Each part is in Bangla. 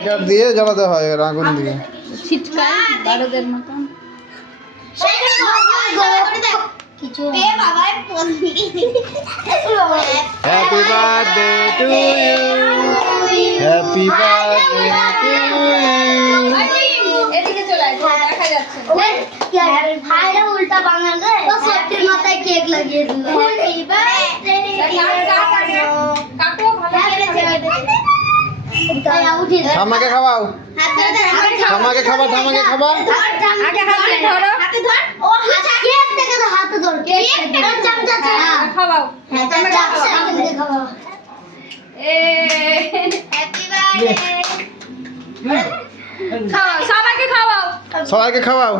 লাইটার দিয়ে জ্বালাতে হয় আগুন দিয়ে ছিটকায় বারোদের মতন। Happy birthday to you happy birthday to you এদিকে চলে আয়, দেখা যাচ্ছে না। উল্টা বাঙালে সত্যির মাথায় কেক লাগিয়ে দিল। কাকু ভালো ঠাম্মাকে খাওয়াও ঠাম্মাকে খাবা ঠাম্মাকে খাবা আগে হাতে ধরো, ও কেক থেকে তো হাতে ধর কেক চামচা ছাড়া খাওয়াও। হ্যাঁ চামচা দিয়ে খাওয়া। এ খাওয়াও, সবাইকে খাওয়াও। সবাইকে খাওয়াও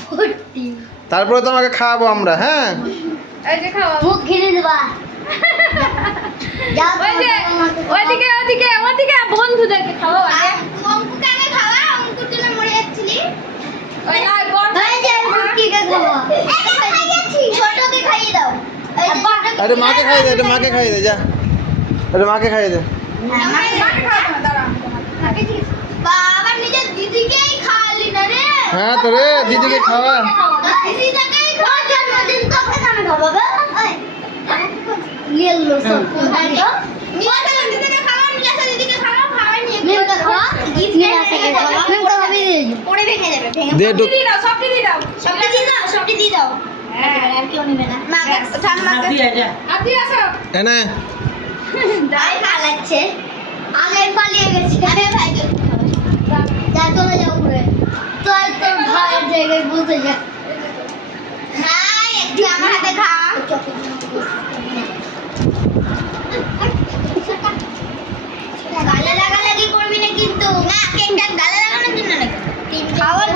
ভর্তি তারপরে তো আমাকে খাওয়াবো আমরা হ্যাঁ এই যে খাওয়াও। মুখ ঘিরে দেবা। যা ওই যে ওইদিকে ওইদিকে ওইদিকে বন্ধুদেরকে খাওয়াও আগে। অঙ্কুকে আগে খাওয়া, অঙ্কুর জন্য মরে যাচ্ছিলি। ওই না বড় এই যে মুখকে খাওয়া। একে খাইয়েছি, ছোটকে খাইয়ে দাও। এই যে আরে মাকে খাইয়ে দে এটা মাকে খাইয়ে দে যা আরে মাকে খাইয়ে দে কাকে খাওয়াবো না, দাঁড়া। বাবা নিজের দিদিকেই খাওয়ালি না রে। হ্যাঁ তো রে দিদিকে খাওয়া দিদিকেই খাওয়া, জন্মদিন তোকে কেন খাওয়াবে? ইয়েলো সব মিলাসা দিদিকে খাওয়া, মিলাসা দিদিকে খাওয়া, খাওয়াই নিয়ে মিলাসা খাওয়া, মিলাসাকে খাওয়া, মিলাসা ভাবি দিয়ে পড়ে ভেঙে যাবে, ভেঙে দে একটু দিয়ে দাও, সবটি দিয়ে দাও। সবটি দিয়ে দাও, সবটি দিয়ে দাও। হ্যাঁ। আর কেউ নেবে না। মাকে ঠাম্মাকে আর দিয়ে আসো। এনে যাই পালাচ্ছে, আগে পালিয়ে গেছে। আরে ভাই যা চলে যাও ঘুরে, তোর তোর ভাইয়ের জায়গায় বসে যা। নাই একটু আমার হাতে খা। গালে লাগালাগি করবি না কিন্তু।